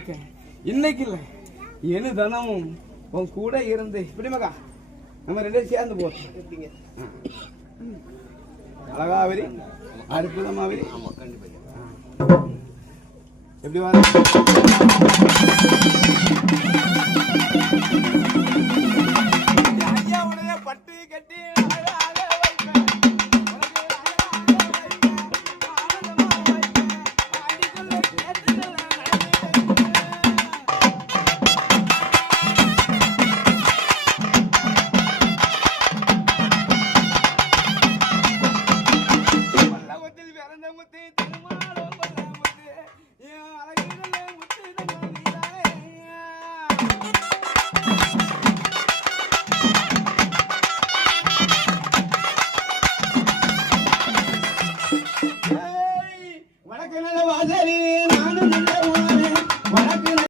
இருக்கேன். இன்னைக்கு இல்லை, எது தினமும் உன் கூட இருந்து இப்படி மகா நம்ம ரெண்டு சேர்ந்து போறோம். அழகாவரி அற்புதமாவரி எப்படி வர ஐயாவுடைய பட்டு கட்டி வாசலிலே